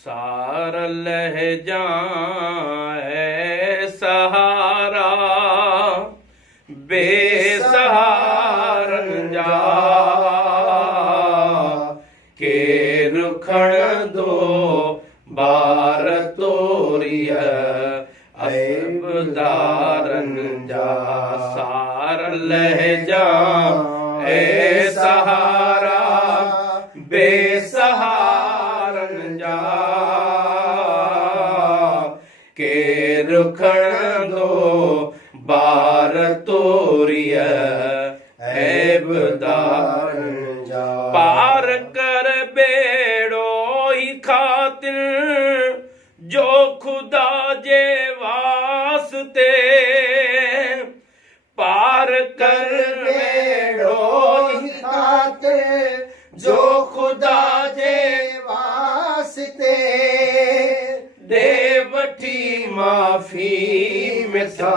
सार लह जाए सहारा बेसहारन जा के रुखण दो बार तोरिय ऐबदारन जा सार लह जाए सहारा बेसहारन जा के रुखण दो बार तोरिय ऐबदारन जा पार कर बेड़ो ही खातिर जो खुदा जे वास्ते पार कर बेड़ो ही खातिर जो खुदा जे वास्ते दे वठी माफ़ी मिठा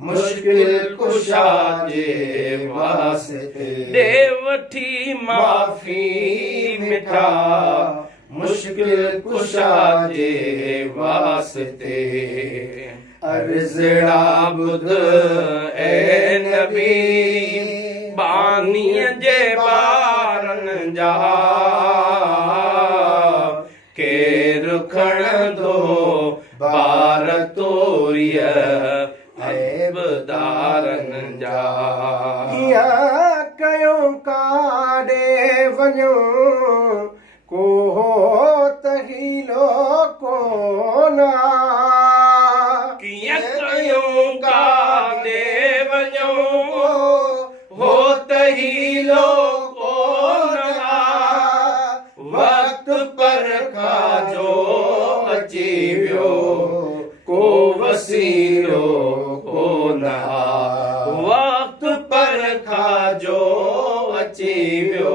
मुश्किल कुशा जे वास्ते दे वठी माफ़ी मिठा मुश्किल कुशा जे वास्ते अर्ज़ड़ा बुध ए नबी बानीअ जे बारन जा के रुखण दो बार तोरिय ऐबदारन जा या कयो काॾे वञो को तहीलो कोना कीअं कयूं काॾे वञो हो तहीलो कोना वक्त पर खाजो अची वियो को वसीलो कोना वक्त पर खाजो अची वियो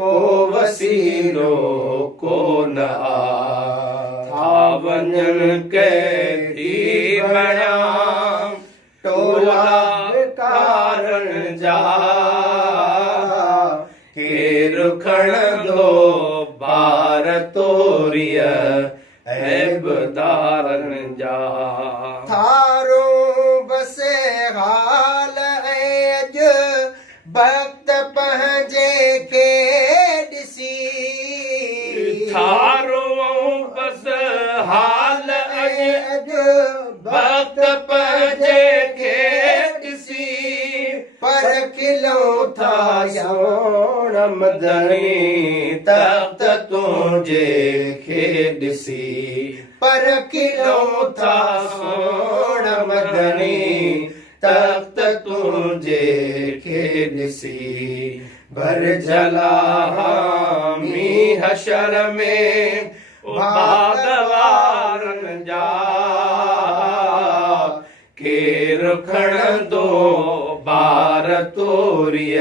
को वसीलो कोना था वञन कैदी बणिया टोला कारण जा के रुखण दो बार तोरिय ऐबदारन जा थारो बसे हाल अज वक्त पंहिंजे खे ॾिसी थारो बस हाल अज वक्त पंहिंजे खे ॾिसी पर खिलूं था सोण मदनी तख्त तुंहिंजे खे ॾिसी पर खिलूं था सोण मदनी तख्त तुंहिंजे खे ॾिसी भर जला हामी हशर में भागवारन जा के रुखण दो बार तोरिय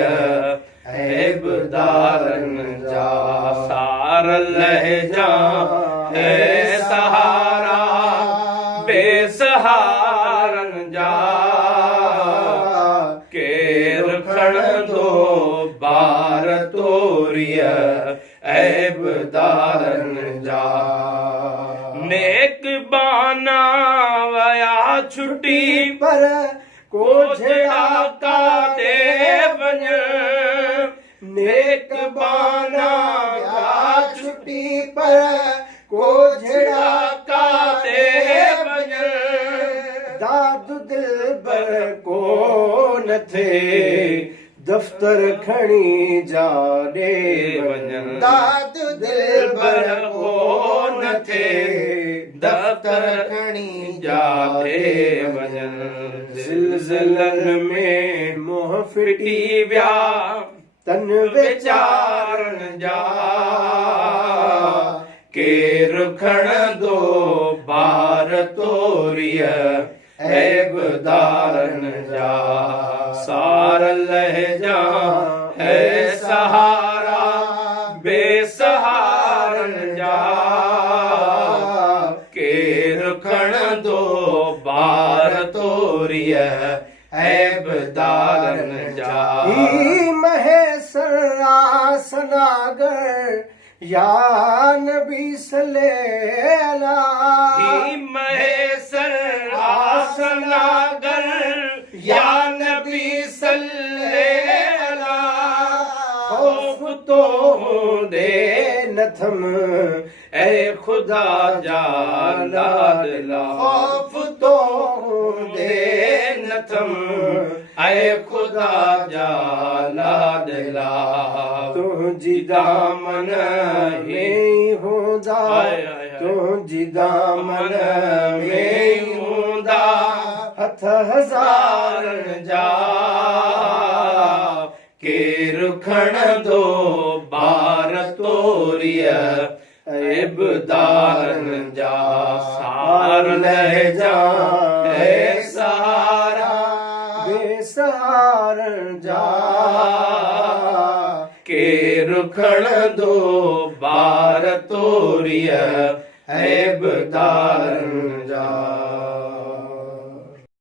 ऐबदारन जा सार लह जा है सहारा बेसहारन जा के रुखण दो बार तोरिय ऐबदारन जा नेक बाना वया छुटी पर कोझड़ा काॾे वञ नेक बाना वया छुटी पर कोझड़ा काॾे वञ दाद दिलबर कोन थे दफ्तर खणी जा ॾे वञ दाद दिलबर कोन थे दफ्तर खणी जा ॾे वञ ज़िलज़िलन में मोह फिटी विया तन वीचारन जा के रुखण दो बार तोरिय ऐबदारन जा सार लह जा है सहारा बेसहारन जा के रुखण दो बार तोरिय ऐबदारन जा महेश सनागर या नबी सल्लल्लाहु ही महेसर आसनागर या नबी सल्लल्लाहु खौफ तो दे नथम ए खुदा जा लाडला खौफ तो दे नथम ऐ खुदा जा लाडला तुझी दामन में हूंदा तुझी दामन में हूंदा हथ हज़ार जा केर खणंदो बार तोरिया इबदारन जा सार लहजा है सहारा बेसहार जा केर खणंदो बार तोरिया इबदारन जा